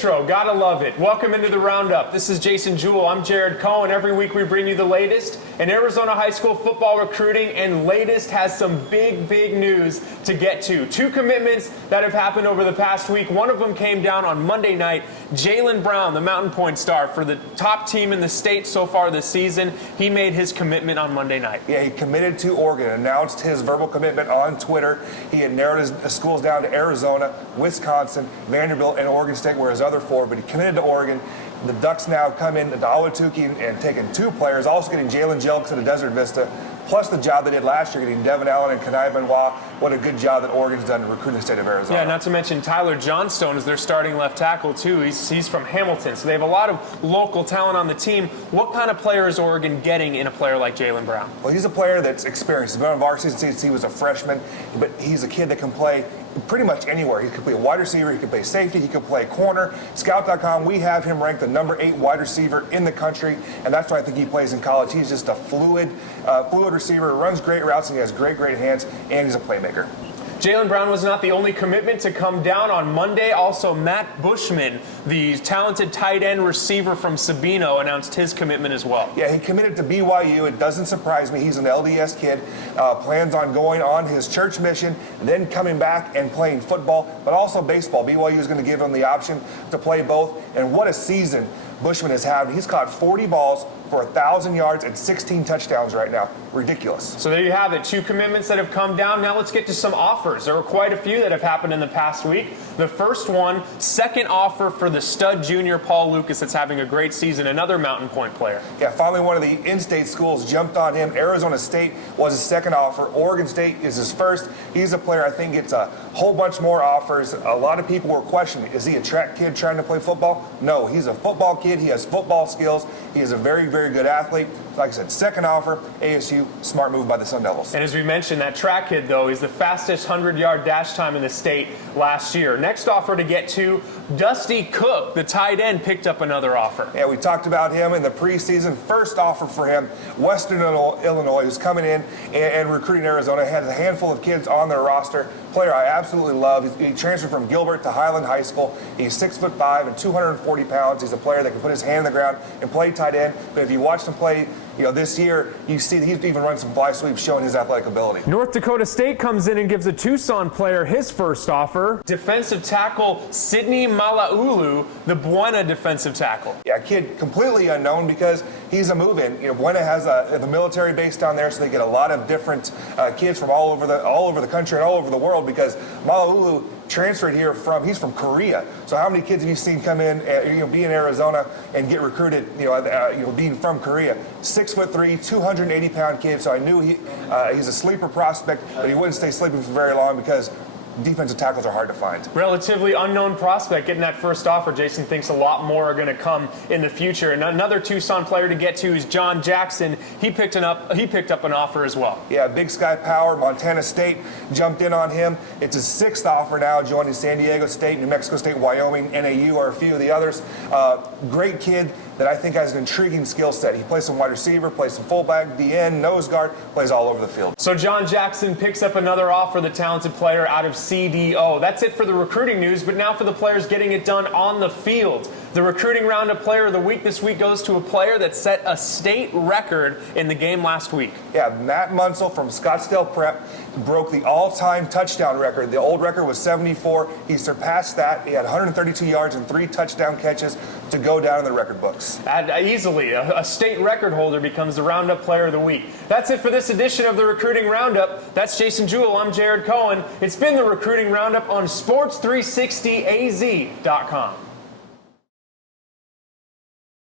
intro. Gotta love it. Welcome into the Roundup. This is Jason Jewell. I'm Jared Cohen. Every week we bring you the latest in Arizona high school football recruiting, and latest has some big news to get to. Two commitments that have happened over the past week. One of them came down on Monday night. Jalen Brown, the Mountain Point star for the top team in the state so far this season, he made his commitment on Monday night. Yeah, he committed to Oregon, announced his verbal commitment on Twitter. He had narrowed his schools down to Arizona, Wisconsin, Vanderbilt, and Oregon State were his other four, but he committed to Oregon. The Ducks now come in to Ahwatukee and taking two players, also getting Jalen Jelks to Desert Vista, plus the job they did last year, getting Devin Allen and Kanai Benoit. What a good job that Oregon's done to recruit the state of Arizona. Yeah, not to mention Tyler Johnstone is their starting left tackle, too. He's from Hamilton, so they have a lot of local talent on the team. What kind of player is Oregon getting in a player like Jalen Brown? Well, he's a player that's experienced. He's been on varsity since he was a freshman, but he's a kid that can play pretty much anywhere. He could play wide receiver, he could play safety, he could play corner. Scout.com, we have him ranked the #8 wide receiver in the country, and that's why I think he plays in college. He's just a fluid receiver, runs great routes, and he has great hands, and he's a playmaker. Jalen Brown was not the only commitment to come down on Monday. Also, Matt Bushman, the talented tight end receiver from Sabino, announced his commitment as well. Yeah, he committed to BYU. It doesn't surprise me. He's an LDS kid, plans on going on his church mission, then coming back and playing football, but also baseball. BYU is going to give him the option to play both, and what a season Bushman has had. He's caught 40 balls for 1,000 yards and 16 touchdowns right now. Ridiculous. So there you have it. Two commitments that have come down. Now let's get to some offers. There were quite a few that have happened in the past week. The first one, second offer for the stud junior Paul Lucas that's having a great season, another Mountain Point player. Yeah, finally one of the in-state schools jumped on him. Arizona State was his second offer. Oregon State is his first. He's a player I think gets a whole bunch more offers. A lot of people were questioning, is he a track kid trying to play football? No, he's a football kid. He has football skills. He is a very good athlete. Like I said, second offer, ASU, smart move by the Sun Devils. And as we mentioned, that track kid, though, is the fastest 100-yard dash time in the state last year. Next offer to get to, Dusty Cook, the tight end, picked up another offer. Yeah, we talked about him in the preseason. First offer for him, Western Illinois, who's coming in and recruiting Arizona, has a handful of kids on their roster. Player I absolutely love. He transferred from Gilbert to Highland High School. He's 6'5" and 240 pounds. He's a player that can put his hand on the ground and play tight end. But if you watch him play, this year, you see that he's even run some fly sweeps showing his athletic ability. North Dakota State comes in and gives a Tucson player his first offer. Defensive tackle Sidney Malaulu, the Buena defensive tackle. Yeah, a kid completely unknown because he's a move-in. Buena has the military base down there, so they get a lot of different kids from all over the country and all over the world because Malaulu transferred here he's from Korea. So how many kids have you seen come in, be in Arizona and get recruited, being from Korea? 6'3", 280-pound kid. So I knew he's a sleeper prospect, but he wouldn't stay sleeping for very long because defensive tackles are hard to find. Relatively unknown prospect getting that first offer. Jason thinks a lot more are going to come in the future. And another Tucson player to get to is John Jackson. He picked up an offer as well. Yeah, Big Sky Power, Montana State jumped in on him. It's his sixth offer now, joining San Diego State, New Mexico State, Wyoming, NAU are a few of the others. Great kid that I think has an intriguing skill set. He plays some wide receiver, plays some fullback, DN, nose guard, plays all over the field. So John Jackson picks up another offer, the talented player out of CDO. That's it for the recruiting news, but now for the players getting it done on the field. The recruiting roundup player of the week this week goes to a player that set a state record in the game last week. Yeah, Matt Munsell from Scottsdale Prep broke the all-time touchdown record. The old record was 74. He surpassed that. He had 132 yards and 3 touchdown catches to go down in the record books. Easily, a state record holder becomes the Roundup Player of the Week. That's it for this edition of the Recruiting Roundup. That's Jason Jewell. I'm Jared Cohen. It's been the Recruiting Roundup on Sports360AZ.com.